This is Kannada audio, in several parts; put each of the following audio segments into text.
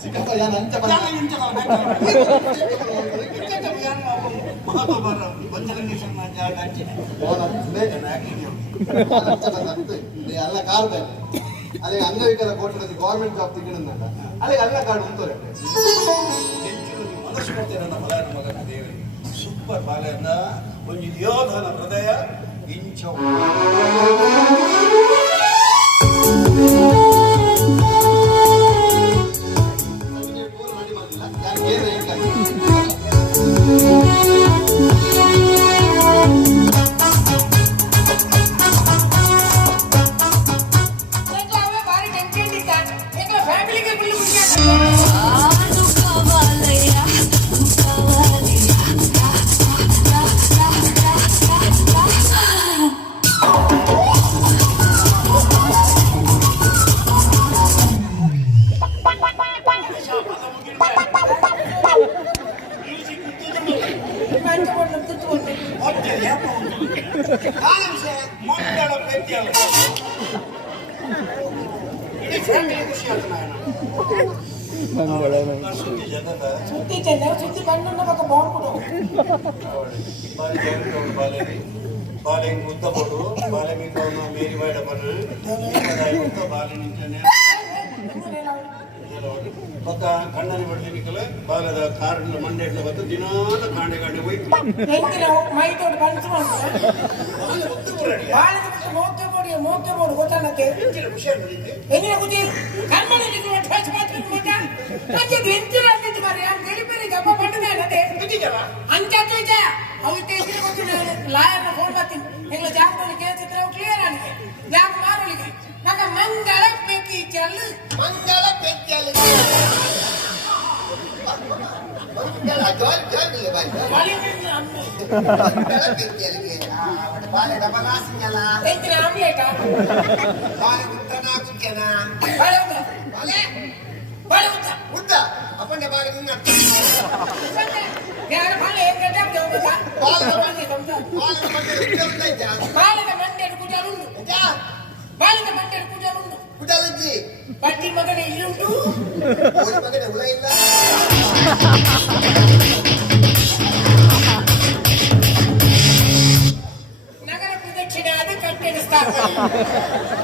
ಚಿಕ್ಕಪ್ಪ ಯಾನ್ ಅಂಚ ಬಂದ ಯಾನ ಇಂಚ ಕ್ರಿಕೆಟ್ ಯಾನ್ ಮಹತ್ವ ಬರ ಬಂಜರಂಗೇಶ್ವರ ಜಾಗ ಅಂಚಿನ ಯಾನ್ ಅಂಚೆ ಅಂಚ ಬಂದ ಅಂತೆ ಅಲ್ಲ ಕಾರ್ ಬೇಡ ಅಲ್ಲಿಗೆ ಅಂಗವಿಕಲ ಕೋಟದಲ್ಲಿ ಗೌರ್ಮೆಂಟ್ ಜಾಬ್ ತಿನ್ನಂದ ಅಲ್ಲಿಗೆ ಅಲ್ಲ ಕಾರ್ಡ್ ಉಂಟೋರೆ ಮನಸ್ಸು ಕೊಡ್ತೇನೆ ನನ್ನ ಮಲಯನ ಮಗನ ದೇವರಿಗೆ ಸೂಪರ್ ಬಾಲೆಯನ್ನ ಒಂದು ಯೋಧನ ಹೃದಯ ಇಂಚ ಮಂಗಳ ಪ್ರೀತಿಯಲ್ಲ ಇಡೀ ಫ್ಯಾಮಿಲಿ ಖುಷಿ ಆಗ್ತಾನೆ ಸುದ್ದಿ ಚೆನ್ನ ಸುದ್ದಿ ಕಣ್ಣನ್ನ ಪಕ್ಕ ಬಾಂಡ್ಬಿಡು ಬಾಲೆಂಗ್ ಉತ್ತಬೋಡು ಬಾಲೆಂಗ್ ಮೇರಿ ಬೇಡ ಬನ್ನು ಬಾಲೆ ನಿಂತನೆ ಪಕ್ಕ ಕಣ್ಣಲ್ಲಿ ಬಡ್ಲಿಕ್ಕೆ ಬಾಲದ ಕಾರಣ ಮಂಡ್ಯ ಬಂದು ದಿನಾಲ ಕಾಂಡೆ ಕಾಂಡೆ ಹೋಯ್ತು ಮೈ ತೋಟ ಕನಸು ಮೋಕೆ ಬೋರ್ಡ್ ಗೊತ್ತಾಗತ್ತೆ ಖುಷಿ ಆಗ್ತದೆ ಹೆಂಗಿನ ಬುದ್ಧಿ ಕರ್ಮದಲ್ಲಿ ಎಂಚಿನ ಮಾರಿ ಗಡಿಬೇರೆ ಗಪ್ಪ ಪಟ್ಟದೆ ಅಂಚ ಅವತ್ತೆ ಗೊತ್ತಿಲ್ಲ ಲಾಯರ್ನ ಫೋನ್ ಮಾಡ್ತೀನಿ ಹೆಂಗ ಜಾಬ್ ಕೇಳ್ತಿದ್ರೆ ಕ್ಲಿಯರ್ ಆಗಿದೆ ಜಾಬ್ ಮಾರೋಳಿಗೆ ನನ್ನ ಮಂಗಳ ಪೆಕ್ಕಿ ಚಲ್ಲು ಮಂಗಳ ಪೆಕ್ಕಿ ಎಂಚಿನ ಆಮ್ಲೇಟ ಉದ್ದ ಅಪ್ಪಂಡ ಬಾಗ ನಿನ್ನ ಬಾಲದ ಮಂಡ್ಯದ ಕುಜಾರುಂಡು ಬಾಲದ ಮಂಡ್ಯದ ಕುಜಾರುಂಡು ಕುಟಾಲಜ್ಜಿ ಪಟ್ಟಿ ಮಗನ ಇಲ್ಲುಂಟು ಮಗನ ಹುಳ ಇಲ್ಲ ನಗರ ಪ್ರದಕ್ಷಿಣೆ ಅದು ಕಟ್ಟೆನಿಸ್ತಾರೆ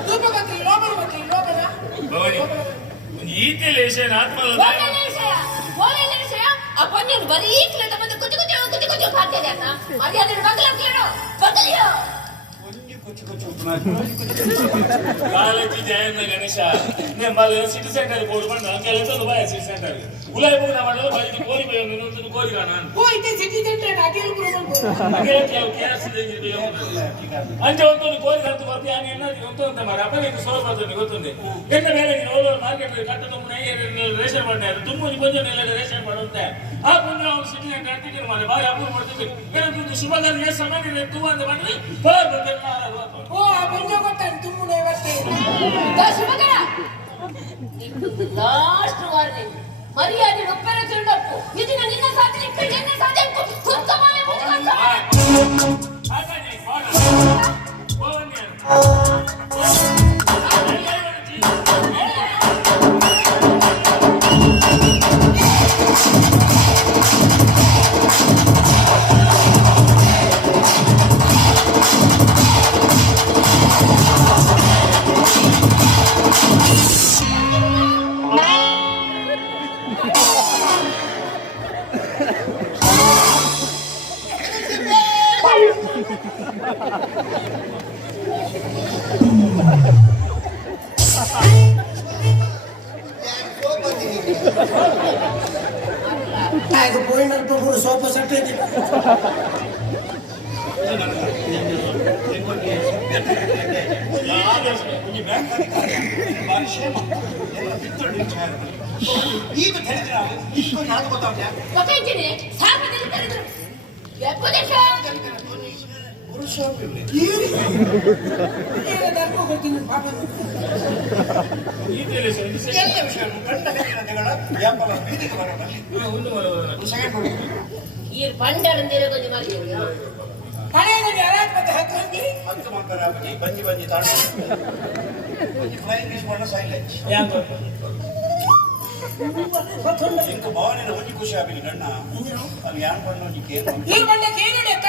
ಧೂಪವತಿ ಲೋಬನವತಿ ಲೋಬನ ಈತೆ ಲೇಷನ್ ಆತ್ಮದ ಅಪ್ಪಣ್ಣರು ಬರೀ ಕಿಲಟ ಬಂದು ಕುಚು ಕುಚು ಕುಚು ಕುಚು ಮಾಡ್ತಿದೆ ಅಣ್ಣ ಮರ್ಯಾದೆ ಬಗಲ ಕೇಳೋ ಬಗಲಿಯೋ ಕಾಲೇಜಿ Jayanna Ganesha city centre board ಬಂದ ಕೆಲಸ ಸಿಟಿ ಸೆಂಟರ್ ಉಲಾಯ ಹೋಗಿ ಮಾಡಲು ಬರೀ ಕೋರಿ ಬೈ ಒಂದು ಕೋರಿ ಕಾಣ ಓ ಇದೆ ಸಿಟಿ ಸೆಂಟರ್ ಅಡಿಯಲ್ ಗುರುಗಳು ಅಗೆ ಕೇಸ್ ಅಂತೆ ಒಂದು ಕೋರಿ ಕರ್ತು ಬರ್ತಿ ಆನೆ ಎನ್ನದಿ ಅಂತ ಮಾರ ಅಪ್ಪಗೆ ಸೋಲ ಬರ್ತದೆ ಗೊತ್ತುಂದೆ ಎನ್ನ ಮೇಲೆ ನೀನು ಓವರ್ ಮಾರ್ಕೆಟ್ ಕಟ್ಟ ತುಂಬನೆ ರೇಷನ್ ಮಾಡ್ತಾರೆ ತುಂಬು ಕೊಂಚ ಎಲ್ಲ ರೇಷನ್ ಮಾಡುತ್ತೆ ಆ ಪುಣ್ಯ ಒಂದು ಸಿಟಿ ಸೆಂಟರ್ ಅಂತಿಗೆ ಮಾಡಿ ಬಾರಿ ಅಪ್ಪ ಮಾಡ್ತಿದ್ದೆ ಏನಂತ ಶುಭದಲ್ಲಿ ಸಮಾನ ತುಂಬ ಅಂತ ಮಾಡಿ ಬಾರ್ ಬಂದೆಲ್ಲ ಓ ಆ ಪುಂಜ ಕೊಟ್ಟಾನೆ ತುಂಬುನೆ ಇವತ್ತೇ ಶುಭಕರ ಲಾಸ್ಟ್ ವಾರ್ನಿಂಗ್ ಮರ್ಯಾದೆ ಒಪ್ಪರ ಚಂಡಪ್ಪು ಇದನ್ನ ನಿನ್ನ ಸಾಧನೆ ಕಣ್ಣನ್ನ ಸಾಧನೆ ಕುತ್ತಮಾಯ ಹಾಗಾಗಿ ಓವನ್ಯ ಅದು ಪೋಯಿನಲ್ ಪೂರು ಸೋಪ ಸಟ್ಟೆ ಈಗ ಹೇಳಿದ್ರೆ ಇಷ್ಟೊಂದು ಯಾವ್ದು ಗೊತ್ತಾಗ್ತದೆ ಗೊತ್ತಾಯ್ತೀನಿ ಸಾರ್ವಜನಿಕ ಕರೆದ್ರು ಎಪ್ಪದೇಶ ಗುರುಸ್ವಾಮಿ ಧರ್ಮ ಗೊತ್ತಿಲ್ಲ ಪಾಪ ಈತೆ ಲೇಷನ್ ಎಲ್ಲ ವಿಷಯ ಗಂಡ ಹೆಣ್ಣಿನ ಜಗಳ ವ್ಯಾಪಾರ ಬೀದಿಗೆ ಬರೋದಲ್ಲಿ ಒಂದು ಬರೋದು ಸೆಕೆಂಡ್ ನೋಡಿ ಈ ಪಂಡರಂದಿರ ಕೊಂಚ ಮಾಡಿ ಹಣೆಯಲ್ಲಿ ಯಾರಾಗ ಮತ್ತೆ ಹಾಕಿ ಹತ್ತು ಮಕ್ಕಳ ಬಂಜಿ ಬಂಜಿ ತಾಂಡ ಫ್ಲೈಂಗ್ ಇಸ್ ಮಾಡೋ ಸೈಲೆನ್ಸ್ ಯಾಕೆ ಇಂಕ ಬಾಳಿನ ಒಂಜಿ ಖುಷಿ ಆಗಲಿ ಗಣ್ಣ ಅಲ್ಲಿ ಯಾನ್ ಪಂಡ ಒಂಜಿ ಕೇನು ಈ ಬಂಡೆ ಕೇಳಿ ಅಕ್ಕ